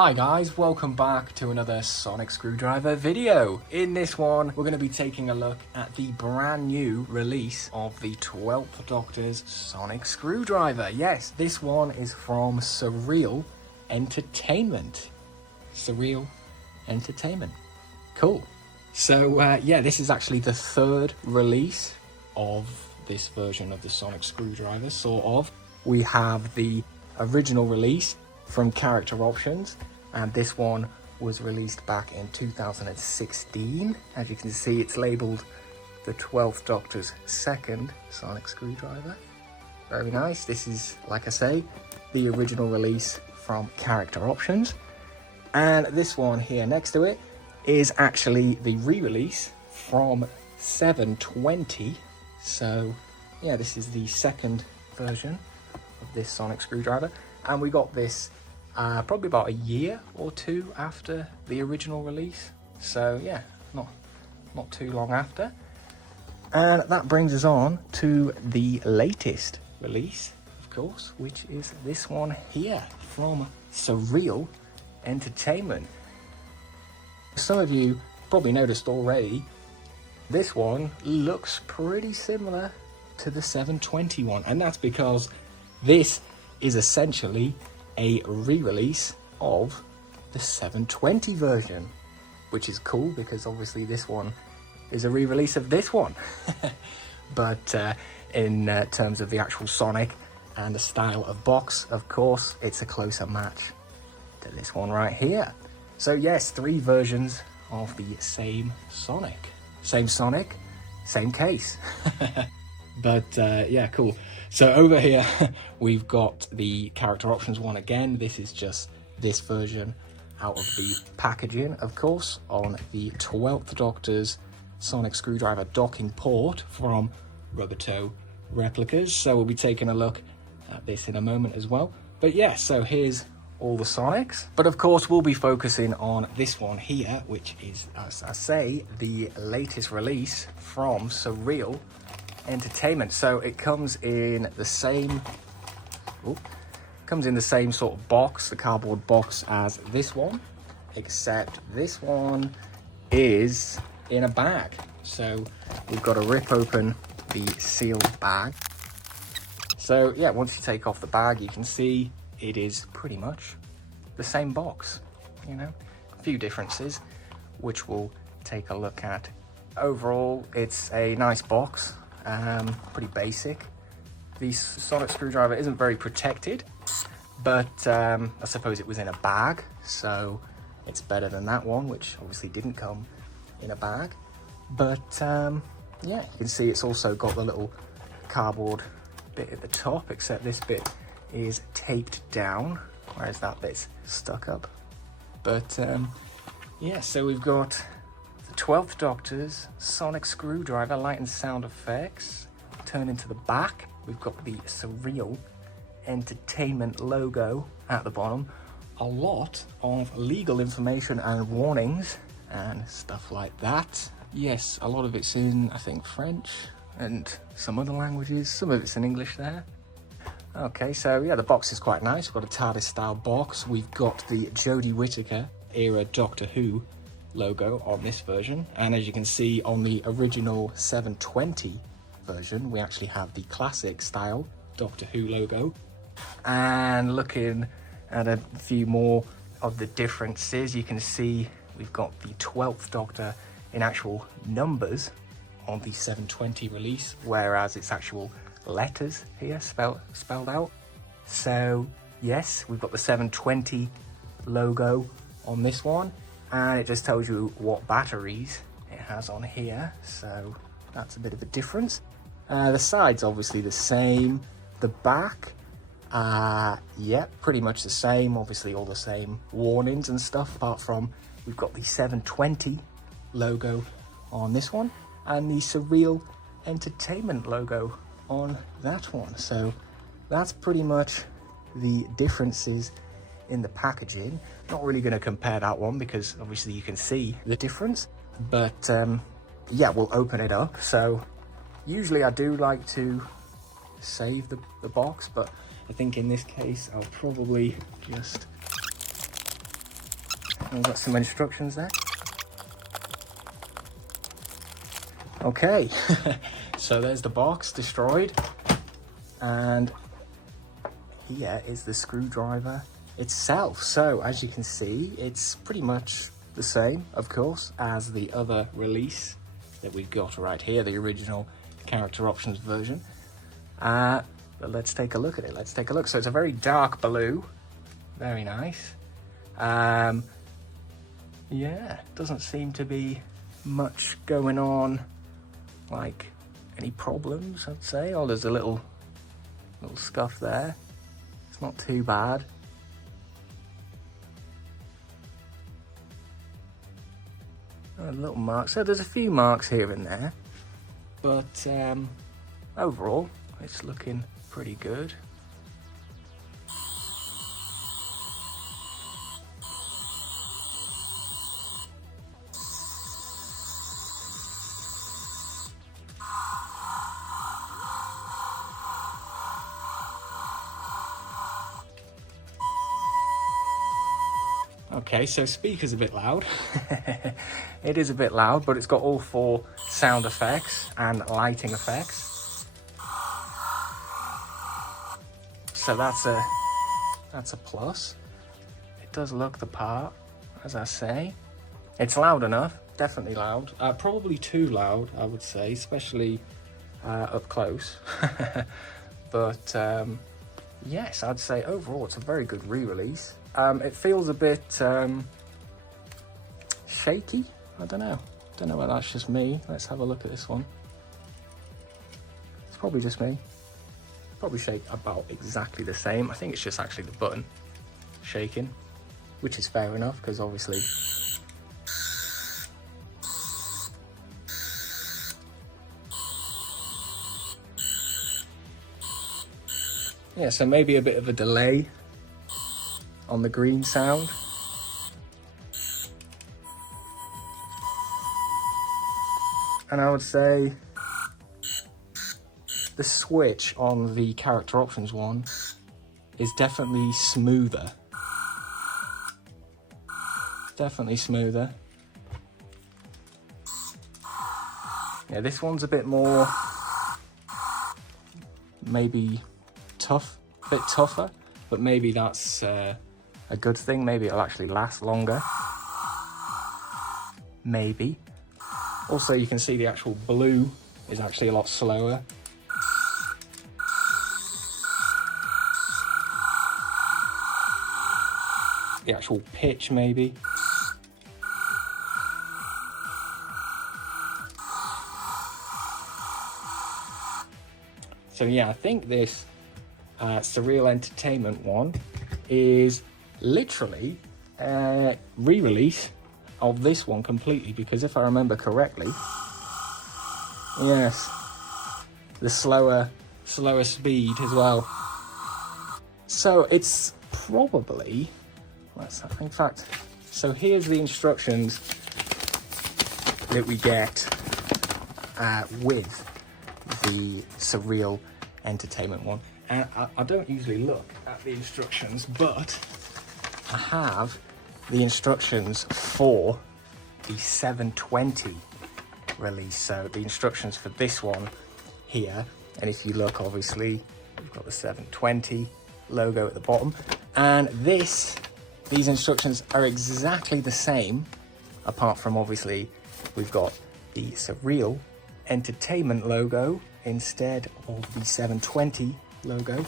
Hi guys, welcome back to another Sonic Screwdriver video. In this one, we're going to be taking a look at the brand new release of the 12th Doctor's Sonic Screwdriver. Yes, this one is from Surreal Entertainment. Surreal Entertainment. Cool. So yeah, this is actually the third release of this version of the Sonic Screwdriver, sort of. We have the original release from Character Options, and this one was released back in 2016. As you can see, it's labelled the 12th Doctor's second Sonic Screwdriver. Very nice. This is, like I say, the original release from Character Options. And this one here next to it is actually the re-release from 720. So yeah, this is the second version of this Sonic Screwdriver. And we got this probably about a year or two after the original release. So yeah, not too long after. And that brings us on to the latest release, of course, which is this one here from Surreal Entertainment. Some of you probably noticed already, this one looks pretty similar to the 720 one, and that's because this is essentially a re-release of the 720 version, which is cool because obviously this one is a re-release of this one. But in terms of the actual Sonic and the style of box, of course, it's a closer match to this one right here. So yes, three versions of the same Sonic. Same Sonic, same case. But yeah, cool. So over here, we've got the Character Options one again. This is just this version out of the packaging, of course, on the 12th Doctor's Sonic Screwdriver docking port from Rubber Toe Replicas. So we'll be taking a look at this in a moment as well. But yeah, so here's all the Sonics. But of course, we'll be focusing on this one here, which is, as I say, the latest release from Surreal Entertainment. So it comes in the same sort of box, the cardboard box, as this one, except this one is in a bag. So we've got to rip open the sealed bag. So yeah, once you take off the bag, you can see it is pretty much the same box, you know, a few differences which we'll take a look at. Overall, it's a nice box. Pretty basic. The Sonic Screwdriver isn't very protected, but I suppose it was in a bag, so it's better than that one, which obviously didn't come in a bag. But yeah, you can see it's also got the little cardboard bit at the top, except this bit is taped down, whereas that bit's stuck up. But yeah, so we've got the 12th Doctor's Sonic Screwdriver light and sound effects. Turn into the back, we've got the Surreal Entertainment logo at the bottom. A lot of legal information and warnings and stuff like that. Yes, a lot of it's in, I think, French and some other languages. Some of it's in English there. Okay, so yeah, the box is quite nice. We've got a TARDIS style box. We've got the Jodie Whittaker era Doctor Who logo on this version, and as you can see on the original 720 version, we actually have the classic style Doctor Who logo. And looking at a few more of the differences, you can see we've got the 12th Doctor in actual numbers on the 720 release, whereas it's actual letters here spelled out. So yes, we've got the 720 logo on this one, and it just tells you what batteries it has on here, so that's a bit of a difference. The side's obviously the same. The back, yeah, pretty much the same. Obviously all the same warnings and stuff, apart from we've got the 720 logo on this one and the Surreal Entertainment logo on that one. So that's pretty much the differences in the packaging. Not really going to compare that one because obviously you can see the difference, but yeah, we'll open it up. So usually I do like to save the box, but I think in this case I'll probably just we've got some instructions there. Okay, so there's the box destroyed, and here is the screwdriver itself. So as you can see, it's pretty much the same, of course, as the other release that we've got right here, the original character options version. But let's take a look at it. Let's take a look. So it's a very dark blue, very nice. Yeah, doesn't seem to be much going on, like any problems, I'd say. Oh, there's a little scuff there. It's not too bad. A little mark. So there's a few marks here and there, but overall it's looking pretty good. Okay, so speaker's a bit loud. It is a bit loud, but it's got all 4 sound effects and lighting effects. So that's a plus. It does look the part, as I say. It's loud enough, definitely loud. Probably too loud, I would say, especially up close. But yes, I'd say overall it's a very good re-release. It feels a bit shaky. I don't know whether that's just me. Let's have a look at this one. It's probably just me. Probably shake about exactly the same. I think it's just actually the button shaking, which is fair enough because obviously yeah, so maybe a bit of a delay on the green sound. And I would say the switch on the character options one is definitely smoother. Definitely smoother. Yeah, this one's a bit more, maybe a bit tougher, but maybe that's a good thing. Maybe it'll actually last longer. Maybe. Also, you can see the actual blue is actually a lot slower. The actual pitch, maybe. So yeah, I think this Surreal Entertainment one is literally a re-release of this one completely, because if I remember correctly, yes, the slower speed as well. So it's probably, in fact, so here's the instructions that we get with the Surreal Entertainment one. And I don't usually look at the instructions, but I have the instructions for the 720 release. So the instructions for this one here, and if you look, obviously we've got the 720 logo at the bottom, and these instructions are exactly the same, apart from obviously we've got the Surreal Entertainment logo instead of the 720 logo,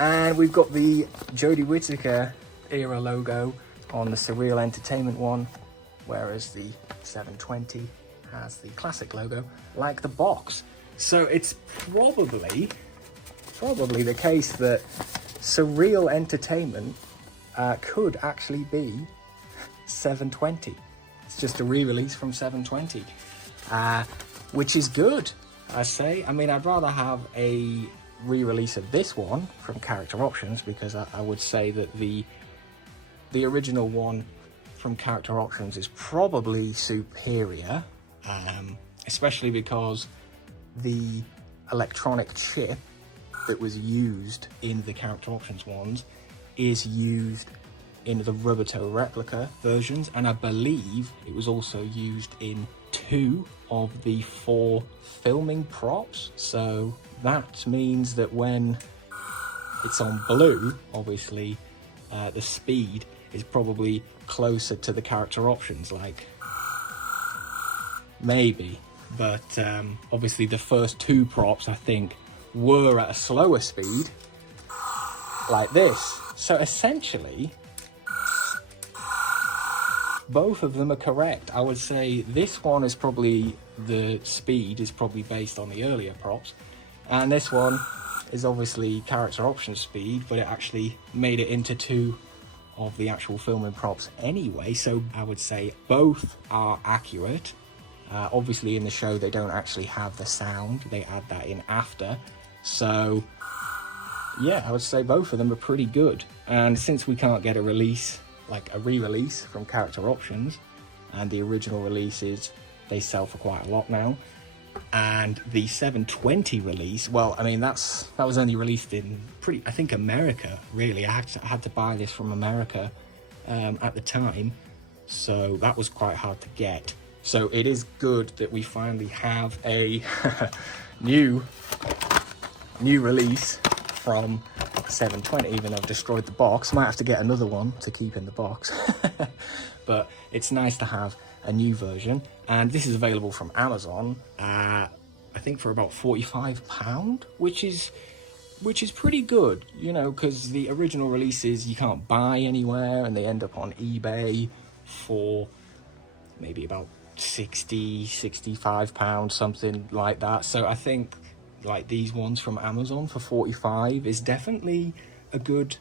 and we've got the Jodie Whittaker era logo on the Surreal Entertainment one, whereas the 720 has the classic logo, like the box. So it's probably the case that Surreal Entertainment could actually be 720. It's just a re-release from 720, which is good, I say. I mean, I'd rather have a re-release of this one from Character Options, because I would say that the original one from Character Options is probably superior, especially because the electronic chip that was used in the Character Options ones is used in the rubber toe replica versions, and I believe it was also used in 2 of the 4 filming props. So that means that when it's on blue, obviously the speed is probably closer to the character options, like maybe, but obviously the first 2 props I think were at a slower speed like this. So essentially both of them are correct. I would say this one is probably, the speed is probably based on the earlier props, and this one is obviously character option speed, but it actually made it into 2 of the actual filming props anyway. So I would say both are accurate. Obviously in the show they don't actually have the sound, they add that in after. So yeah, I would say both of them are pretty good. And since we can't get a release, like a re-release from character options, and the original releases, they sell for quite a lot now, and the 720 release, well, I mean, that was only released in I think America, really. I had to buy this from America at the time, so that was quite hard to get. So it is good that we finally have a new release from 720, even though I've destroyed the box. Might have to get another one to keep in the box. But it's nice to have a new version, and this is available from Amazon, I think for about £45, which is pretty good, you know, because the original releases you can't buy anywhere, and they end up on eBay for maybe about £65, something like that. So I think like these ones from Amazon for 45 is definitely a good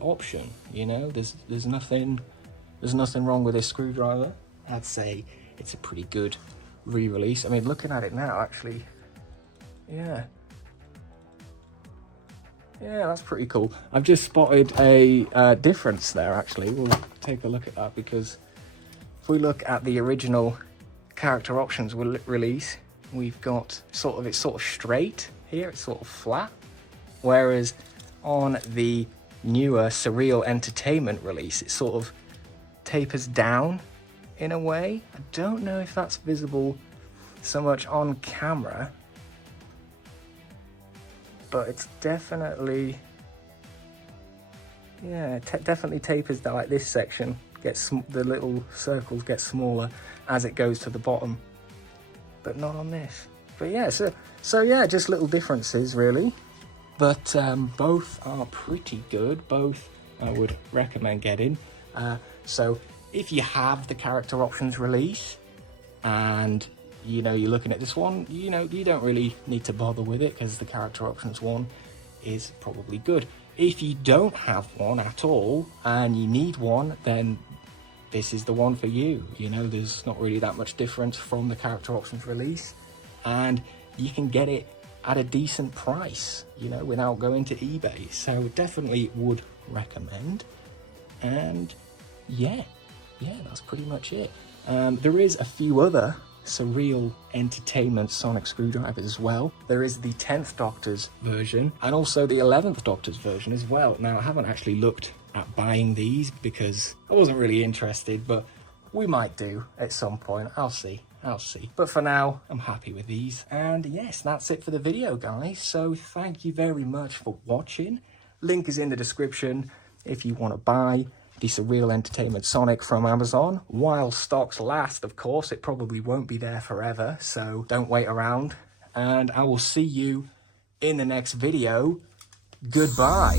option, you know. There's nothing wrong with this screwdriver. I'd say it's a pretty good re-release. I mean, looking at it now, actually, yeah, that's pretty cool. I've just spotted a difference there, actually. We'll take a look at that, because if we look at the original character options release, we've got it's sort of straight here, it's sort of flat, whereas on the newer Surreal Entertainment release, it sort of tapers down in a way. I don't know if that's visible so much on camera, but it's definitely, yeah, definitely tapers down. Like this section gets, the little circles get smaller as it goes to the bottom, but not on this. But yeah, so yeah, just little differences really, but both are pretty good. Both I would recommend getting. So if you have the character options release and you know you're looking at this one, you know, you don't really need to bother with it, because the character options one is probably good. If you don't have one at all and you need one, then this is the one for you. You know, there's not really that much difference from the character options release, and you can get it at a decent price, you know, without going to eBay. So definitely would recommend. And yeah, that's pretty much it. There is a few other Surreal Entertainment sonic screwdrivers as well. There is the 10th Doctor's version and also the 11th Doctor's version as well. Now, I haven't actually looked at buying these because I wasn't really interested, but we might do at some point. I'll see. But for now, I'm happy with these. And yes, that's it for the video, guys. So thank you very much for watching. Link is in the description if you want to buy the Surreal Entertainment Sonic from Amazon. While stocks last, of course. It probably won't be there forever, so don't wait around. And I will see you in the next video. Goodbye.